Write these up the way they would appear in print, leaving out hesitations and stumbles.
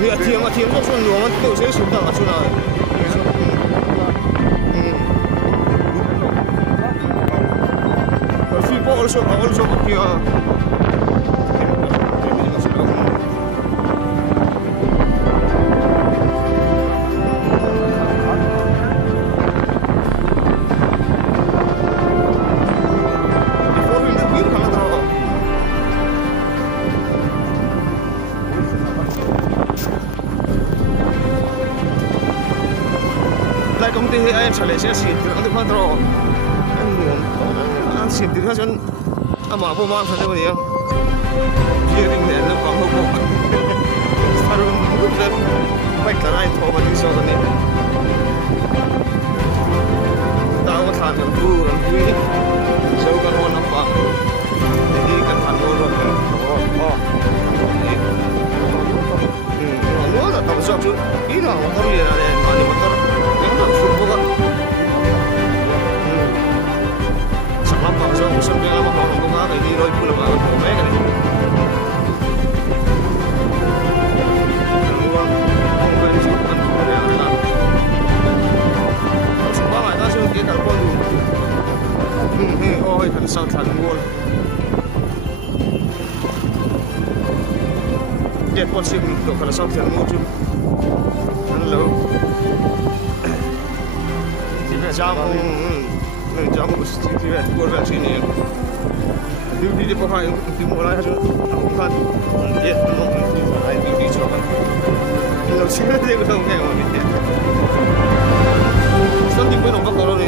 thiam so chun lo man to se su ta ka chuna People also like công ty ai trả lời sẽ xịt từ anh phát rồi anh xịt từ chân anh mà vô mang sang đây vậy kia đi này nó còn không có sao cũng rất phải cả này thôi mà đi sau này tao có thằng làm vui sau cái con nó phá đi cái thằng nó nó là tao sợ chứ ý là tao đi là này mà đi mà tao Sama paksa usap dia lama kalau bunga ini roi pula bawa baik kan? Keluar orang itu kan ada yang ada. Kalau sebab ada sih dia kalau pun, oh itu sangat luar. Dia pun sih untuk kalau sangat luar. Hello. Jamu, jamu sih kurang sini. Di bawah yang dimulai tu, aku kan, dia tu di sana. Kalau sini dia betul kan orang ni. Setiap pun orang kalau ni,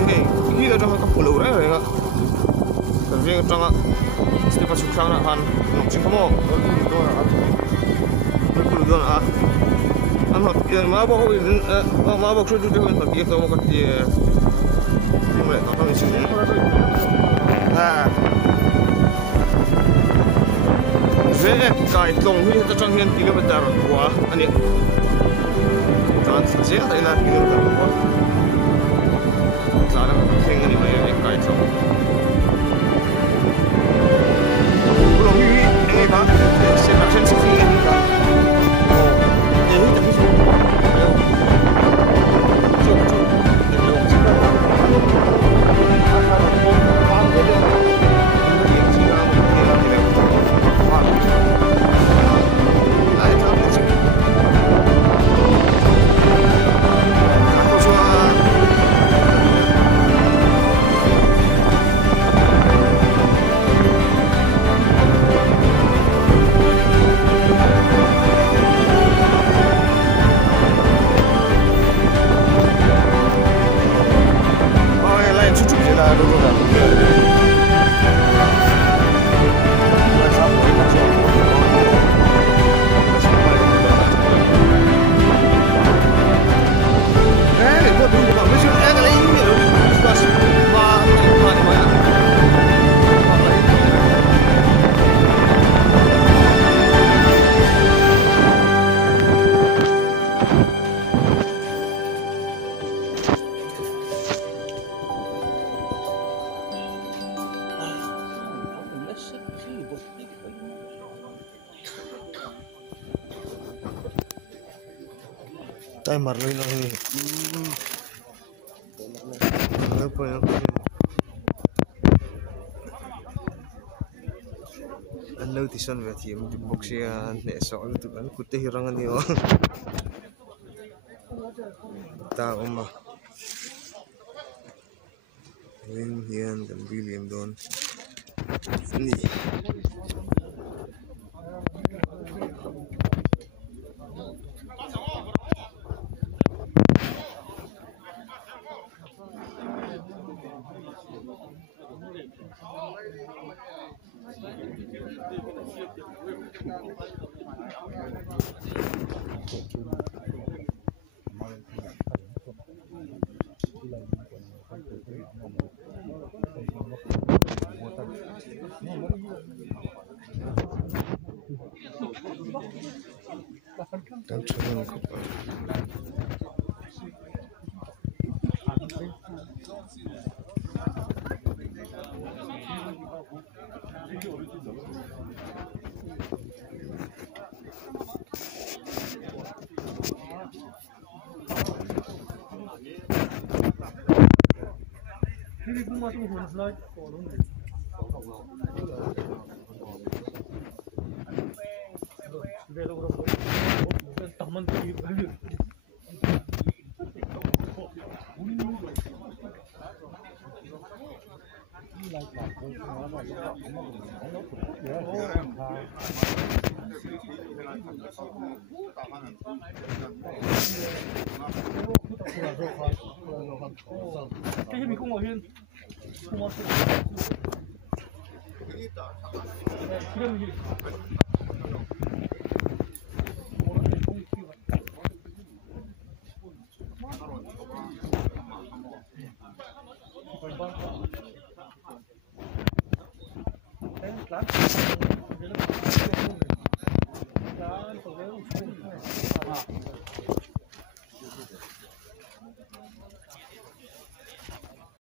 kita jangan kepulau orang. Tapi jangan setiap suka nak kan, macam kamu. Kepulau tu ah. Anak yang mabok sudah dengan dia tahu kat dia. Mulai apa macam ni? Saya kait long ni tu jangan kilometer dua, ani. Jangan saya tak nak kilometer dua. Cara kita tinggal ni macam kait long. Pulau ni kan, saya nak sendiri ni kan. Ini tapi timer lain lagi. Apa yang? Anda tisan berarti di boxian, soal itu kan putih hirangan dia. Tahu mah. William dan William Don. Ini. Hindi ko masuk sa slide ko doon. Pero bro, taman ko yung cái mình không ngồi hiên không ngồi